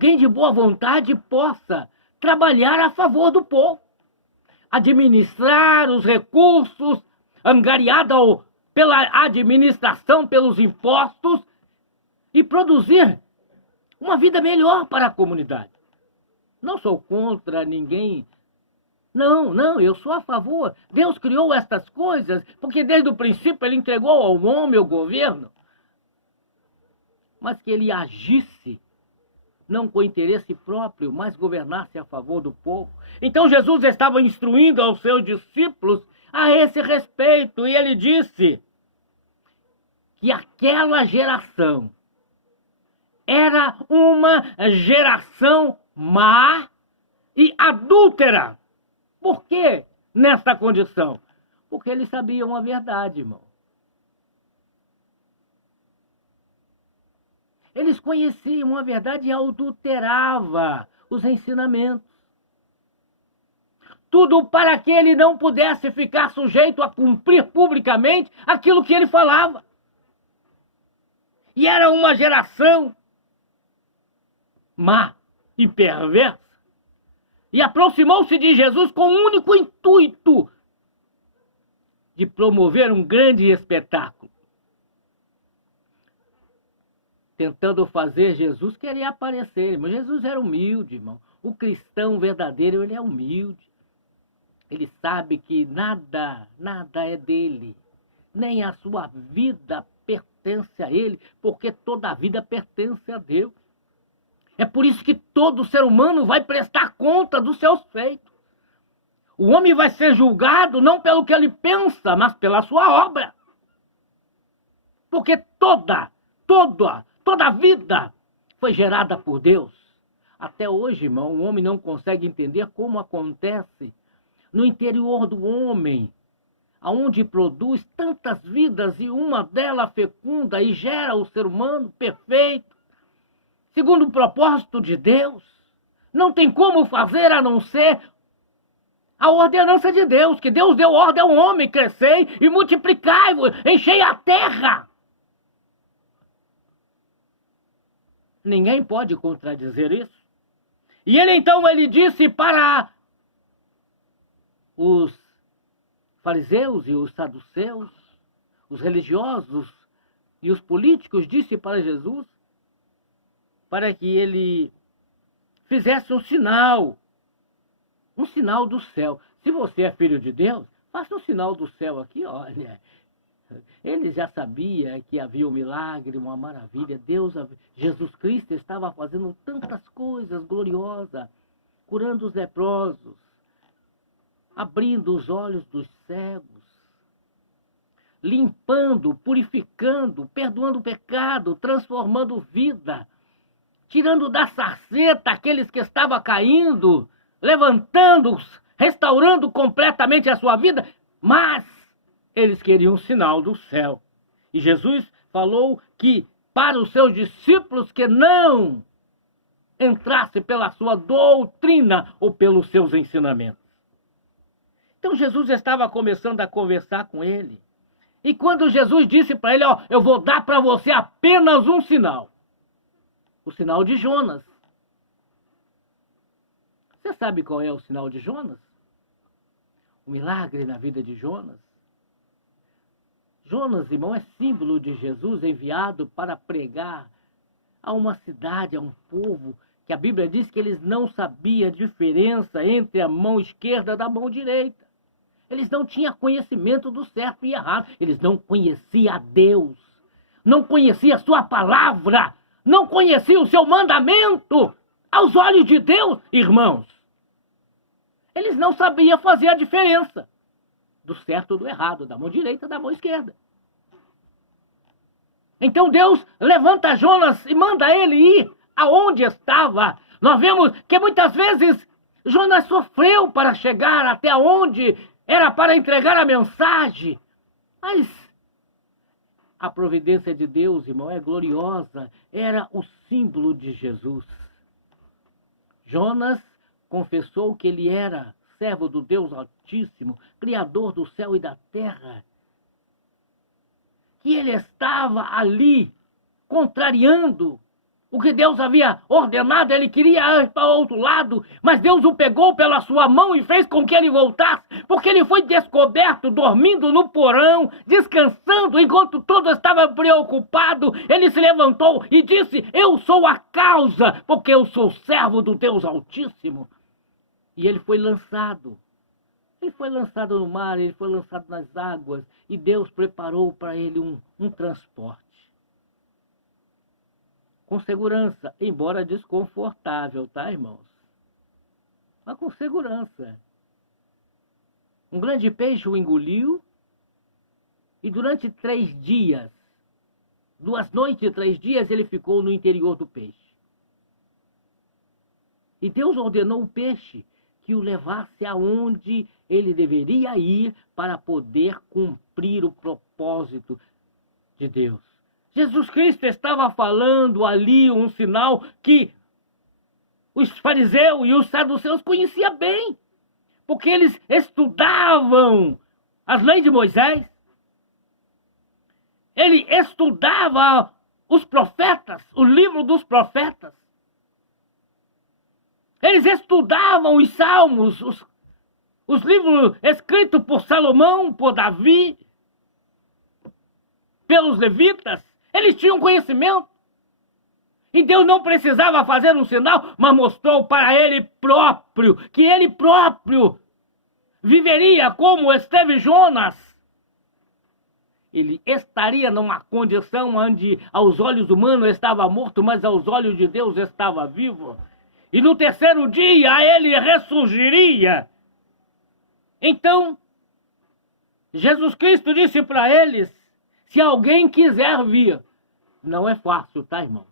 quem de boa vontade possa trabalhar a favor do povo, administrar os recursos angariados pela administração, pelos impostos, e produzir uma vida melhor para a comunidade. Não sou contra ninguém. Não, eu sou a favor. Deus criou estas coisas porque desde o princípio ele entregou ao homem o governo. Mas que ele agisse, não com interesse próprio, mas governasse a favor do povo. Então Jesus estava instruindo aos seus discípulos a esse respeito, e ele disse que aquela geração era uma geração má e adúltera. Por que nessa condição? Porque eles sabiam a verdade, irmão. Eles conheciam a verdade e adulterava os ensinamentos. Tudo para que ele não pudesse ficar sujeito a cumprir publicamente aquilo que ele falava. E era uma geração má e perversa. E aproximou-se de Jesus com o único intuito de promover um grande espetáculo. Tentando fazer Jesus querer aparecer. Mas Jesus era humilde, irmão. O cristão verdadeiro, ele é humilde. Ele sabe que nada é dele. Nem a sua vida pertence a ele, porque toda a vida pertence a Deus. É por isso que todo ser humano vai prestar conta dos seus feitos. O homem vai ser julgado não pelo que ele pensa, mas pela sua obra. Porque toda a vida foi gerada por Deus. Até hoje, irmão, o homem não consegue entender como acontece no interior do homem, aonde produz tantas vidas e uma delas fecunda e gera o ser humano perfeito, segundo o propósito de Deus. Não tem como fazer a não ser a ordenança de Deus, que Deus deu ordem ao homem: crescei e multiplicai-vos, enchei a terra. Ninguém pode contradizer isso. E ele disse para os fariseus e os saduceus, os religiosos e os políticos, disse para Jesus, para que ele fizesse um sinal do céu. Se você é filho de Deus, faça um sinal do céu aqui, olha. Ele já sabia que havia um milagre, uma maravilha. Jesus Cristo estava fazendo tantas coisas gloriosas, curando os leprosos, abrindo os olhos dos cegos, limpando, purificando, perdoando o pecado, transformando vida, tirando da sarjeta aqueles que estavam caindo, levantando-os, restaurando completamente a sua vida, mas eles queriam um sinal do céu. E Jesus falou que para os seus discípulos que não entrasse pela sua doutrina ou pelos seus ensinamentos. Então Jesus estava começando a conversar com ele. E quando Jesus disse para ele, eu vou dar para você apenas um sinal. O sinal de Jonas. Você sabe qual é o sinal de Jonas? O milagre na vida de Jonas. Jonas, irmão, é símbolo de Jesus enviado para pregar a uma cidade, a um povo, que a Bíblia diz que eles não sabiam a diferença entre a mão esquerda da mão direita. Eles não tinham conhecimento do certo e errado. Eles não conheciam a Deus. Não conheciam a sua palavra. Não conheciam o seu mandamento. Aos olhos de Deus, irmãos, eles não sabiam fazer a diferença do certo e do errado, da mão direita e da mão esquerda. Então Deus levanta Jonas e manda ele ir aonde estava. Nós vemos que muitas vezes Jonas sofreu para chegar até onde era para entregar a mensagem. Mas a providência de Deus, irmão, é gloriosa. Era o símbolo de Jesus. Jonas confessou que ele era servo do Deus Altíssimo, Criador do céu e da terra. Que ele estava ali, contrariando o que Deus havia ordenado, ele queria ir para o outro lado, mas Deus o pegou pela sua mão e fez com que ele voltasse, porque ele foi descoberto dormindo no porão, descansando, enquanto todos estavam preocupados. Ele se levantou e disse: eu sou a causa, porque eu sou servo do Deus Altíssimo. E ele foi lançado. Ele foi lançado no mar, ele foi lançado nas águas, e Deus preparou para ele um transporte. Com segurança, embora desconfortável, tá, irmãos? Mas com segurança. Um grande peixe o engoliu, e durante 3 dias, 2 noites e 3 dias, ele ficou no interior do peixe. E Deus ordenou o peixe que o levasse aonde ele deveria ir para poder cumprir o propósito de Deus. Jesus Cristo estava falando ali um sinal que os fariseus e os saduceus conheciam bem, porque eles estudavam as leis de Moisés. Ele estudava os profetas, o livro dos profetas. Eles estudavam os salmos, os livros escritos por Salomão, por Davi, pelos levitas. Eles tinham conhecimento. E Deus não precisava fazer um sinal, mas mostrou para ele próprio, que ele próprio viveria como esteve Jonas. Ele estaria numa condição onde aos olhos humanos estava morto, mas aos olhos de Deus estava vivo. E no 3º dia ele ressurgiria. Então, Jesus Cristo disse para eles: se alguém quiser vir, não é fácil, tá, irmãos?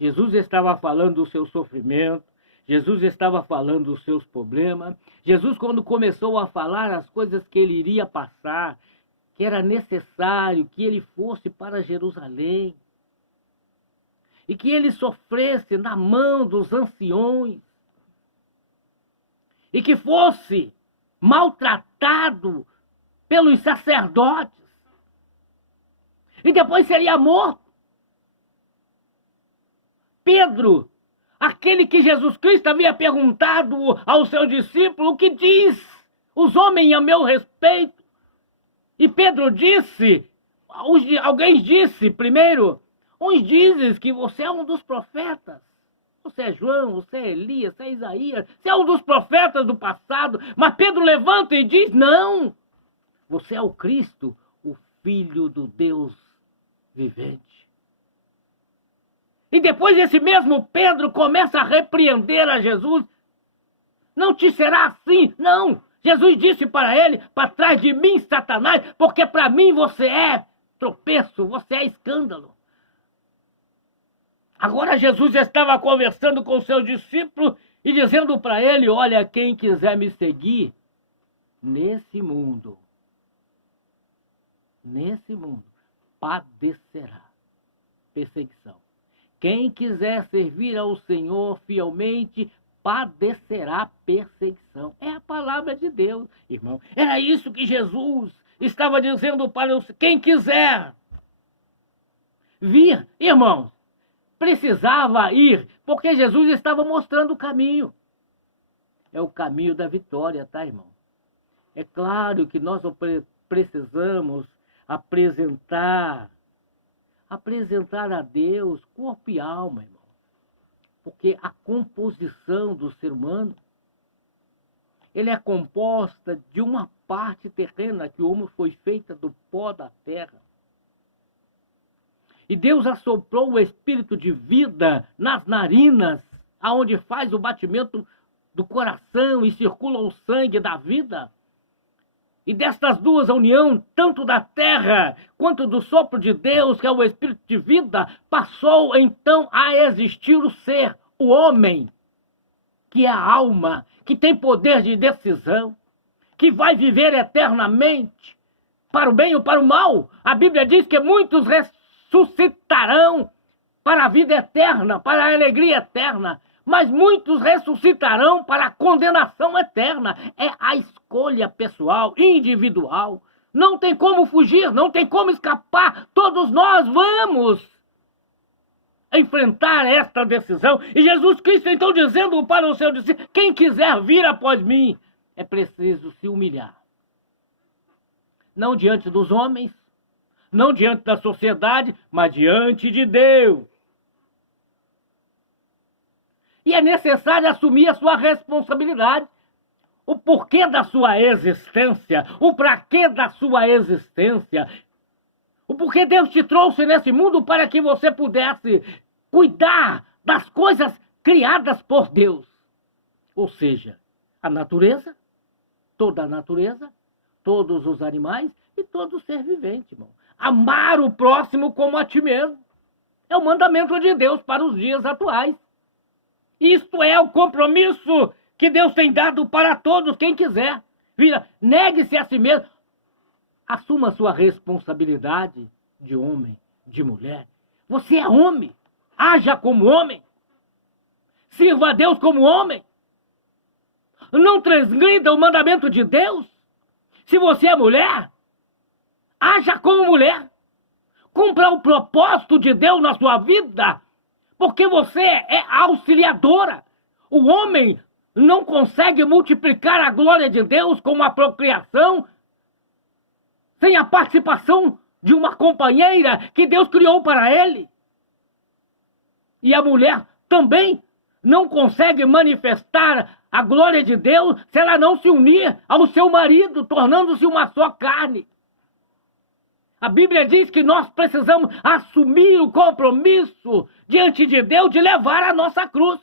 Jesus estava falando do seu sofrimento, Jesus estava falando dos seus problemas. Jesus, quando começou a falar as coisas que ele iria passar, que era necessário que ele fosse para Jerusalém, e que ele sofresse na mão dos anciões, e que fosse maltratado pelos sacerdotes, e depois seria morto. Pedro, aquele que Jesus Cristo havia perguntado ao seu discípulo: o que diz os homens a meu respeito? E Pedro disse, alguém disse primeiro: uns dizem que você é um dos profetas. Você é João, você é Elias, você é Isaías, você é um dos profetas do passado. Mas Pedro levanta e diz: não, você é o Cristo, o Filho do Deus vivente. E depois esse mesmo Pedro começa a repreender a Jesus. Não te será assim, não. Jesus disse para ele: para trás de mim, Satanás, porque para mim você é tropeço, você é escândalo. Agora Jesus estava conversando com seus discípulos e dizendo para ele: olha, quem quiser me seguir nesse mundo, padecerá perseguição. Quem quiser servir ao Senhor fielmente, padecerá perseguição. É a palavra de Deus, irmão. Era isso que Jesus estava dizendo para quem quiser vir, irmãos. Precisava ir, porque Jesus estava mostrando o caminho. É o caminho da vitória, tá, irmão? É claro que nós precisamos apresentar a Deus corpo e alma, irmão. Porque a composição do ser humano, ele é composta de uma parte terrena, que o homem foi feita do pó da terra. E Deus assoprou o espírito de vida nas narinas, aonde faz o batimento do coração e circula o sangue da vida. E destas duas, a união, tanto da terra quanto do sopro de Deus, que é o espírito de vida, passou então a existir o ser, o homem, que é a alma, que tem poder de decisão, que vai viver eternamente, para o bem ou para o mal. A Bíblia diz que muitos ressuscitarão para a vida eterna, para a alegria eterna, mas muitos ressuscitarão para a condenação eterna. É a escolha pessoal, individual. Não tem como fugir, não tem como escapar. Todos nós vamos enfrentar esta decisão. E Jesus Cristo, então, dizendo para o seu discípulo: quem quiser vir após mim, é preciso se humilhar. Não diante dos homens, não diante da sociedade, mas diante de Deus. E é necessário assumir a sua responsabilidade. O porquê da sua existência, o para quê da sua existência. O porquê Deus te trouxe nesse mundo para que você pudesse cuidar das coisas criadas por Deus. Ou seja, a natureza, toda a natureza, todos os animais e todo ser vivente, irmão. Amar o próximo como a ti mesmo. É o mandamento de Deus para os dias atuais. Isto é o compromisso que Deus tem dado para todos, quem quiser. Negue-se a si mesmo. Assuma a sua responsabilidade de homem, de mulher. Você é homem. Haja como homem. Sirva a Deus como homem. Não transgrida o mandamento de Deus. Se você é mulher, haja como mulher. Cumpra o propósito de Deus na sua vida. Porque você é auxiliadora. O homem não consegue multiplicar a glória de Deus com a procriação sem a participação de uma companheira que Deus criou para ele. E a mulher também não consegue manifestar a glória de Deus se ela não se unir ao seu marido, tornando-se uma só carne. A Bíblia diz que nós precisamos assumir o compromisso diante de Deus de levar a nossa cruz.